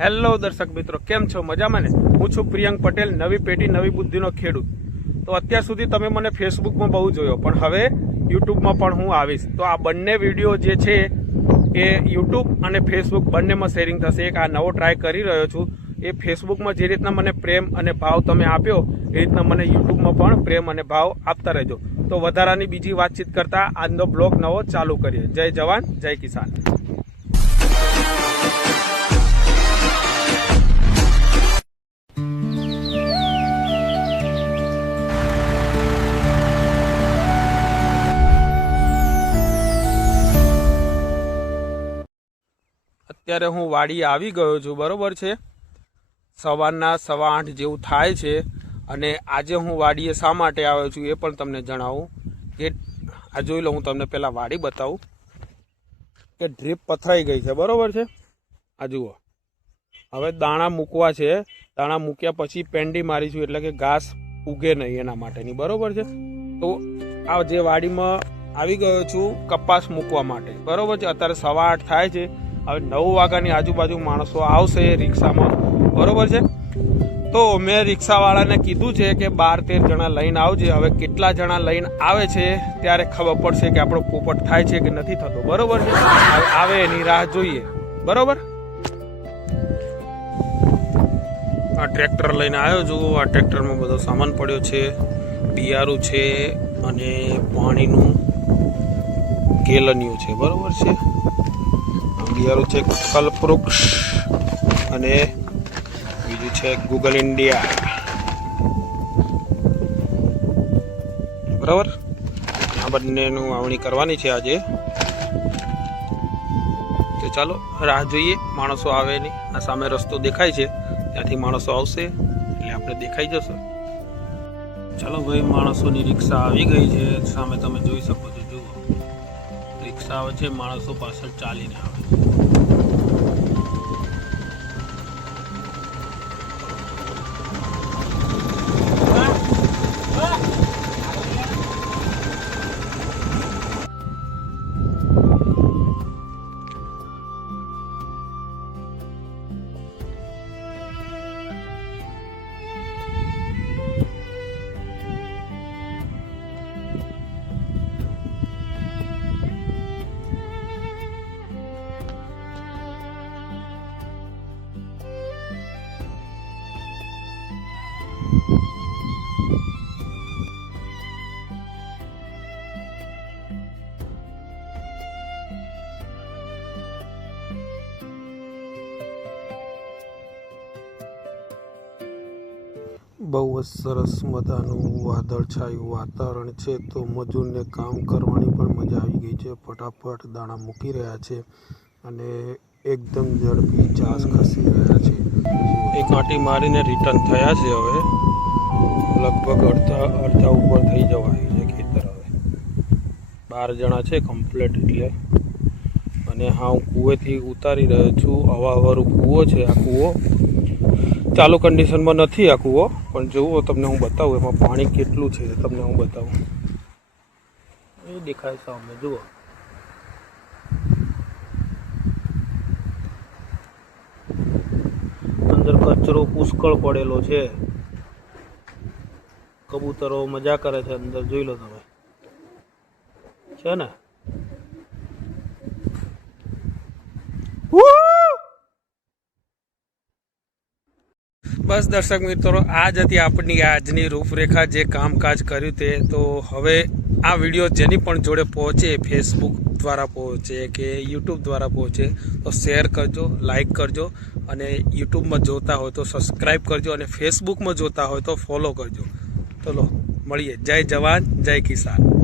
Hello દર્શક મિત્રો, કેમ છો? મજામાં ને? હું છું પ્રિયંક પટેલ, નવી પેઢી નવી બુદ્ધિનો ખેડૂત. તો અત્યાર સુધી તમે મને ફેસબુકમાં બહુ જોયો, પણ હવે યુટ્યુબમાં પણ હું આવીશ. તો આ બંને વિડીયો જે છે એ યુટ્યુબ અને ફેસબુક બંનેમાં શેરિંગ થશે. એક આ નવો ટ્રાય કરી રહ્યો છું. એ ફેસબુકમાં જે રીતના મને પ્રેમ અને ભાવ તમે આપ્યો એ રીતના મને યુટ્યુબમાં પણ પ્રેમ અને ભાવ આપતા રહેજો. તો વધારાની બીજી વાતચીત કરતા આજનો બ્લોગ નવો ચાલુ કરીએ. જય જવાન, જય કિસાન. અત્યારે હું વાડી આવી ગયો છું, બરોબર છે. સવારના 8:15 જેવું થાય છે. અને આજે હું વાડીએ શા માટે આવ્યો છું એ પણ તમને જણાવું કે આ જોઈ લો. હું તમને પહેલાં વાડી બતાવું કે ડ્રીપ પથરાઈ ગઈ છે, બરોબર છે. આ જુઓ, હવે દાણા મૂકવા છે. દાણા મૂક્યા પછી પેંડી મારીશું, એટલે કે ઘાસ ઉગે નહીં એના માટેની, બરોબર છે. તો આ જે વાડીમાં આવી ગયો છું કપાસ મૂકવા માટે, બરોબર છે. અત્યારે 8:15 થાય છે. હવે 9 વાગ્યાની આજુબાજુ માણસો આવશે રિક્ષામાં, બરોબર છે. તો મેં રિક્ષાવાળાને કીધું છે કે 12-13 જણા લઈને આવજે. હવે કેટલા જણા લઈને આવે છે ત્યારે ખબર પડશે કે આપણો પોપટ થાય છે કે નથી થતો, બરોબર છે. આવે એની રાહ જોઈએ, બરોબર. આ ટ્રેક્ટર લઈને આવ્યો છું. આ ટ્રેક્ટરમાં બધો સામાન પડ્યો છે, બિયારું છે અને પાણીનું ગેલનિયું છે, બરોબર છે. બિયારું છે કલ્પવૃક્ષ અને બીજું છે ગૂગલ ઇન્ડિયા, બરાબર. આ બંનેનું વાવણી કરવાની છે આજે. તો ચાલો રાહ જોઈએ, માણસો આવે નહીં. આ સામે રસ્તો દેખાય છે, ત્યાંથી માણસો આવશે એટલે આપણે દેખાઈ જશે. ચાલો ભાઈ, માણસોની રિક્ષા આવી ગઈ છે. સામે તમે જોઈ શકો છો. જુઓ, રિક્ષા આવે છે, માણસો પાછળ ચાલીને આવે. બહુ જ સરસ મજાનું વાદળછાયું વાતાવરણ છે. તો મજૂરને કામ કરવાની પણ મજા આવી ગઈ છે. ફટાફટ દાણા મૂકી રહ્યા છે અને એકદમ ઝડપી ચાસ ખસી રહ્યા છે. એક આંટી મારીને રિટર્ન થયા છે. હવે લગભગ અડધા ઉપર થઈ જવાય છે ખેતર. હવે 12 જણા છે કમ્પ્લેટ એટલે. અને હા, હું કૂવેથી ઉતારી રહ્યો છું. હવાવાળું કૂવો છે. આ કૂવો ચાલુ કન્ડિશનમાં નથી. આ કૂવો પણ જુઓ, તમને હું બતાવું એમાં પાણી કેટલું છે. તમને હું બતાવું. એ દેખાય સામે, જુઓ. અંદર કચરો પુષ્કળ પડેલો છે. કબૂતરો મજા કરે છે અંદર, જોઈ લો તમે, છે ને. બસ દર્શક મિત્રો, આ જ હતી આપણી આજની રૂપરેખા, જે કામકાજ કર્યું તે. તો હવે આ વિડીયો જેની પણ જોડે પહોંચે, ફેસબુક દ્વારા પહોંચે કે યુટ્યુબ દ્વારા પહોંચે, તો શેર કરજો, લાઈક કરજો. અને યુટ્યુબમાં જોતા હોય તો સબસ્ક્રાઈબ કરજો, અને ફેસબુકમાં જોતા હોય તો ફોલો કરજો. ચલો મળીએ. જય જવાન, જય કિસાન.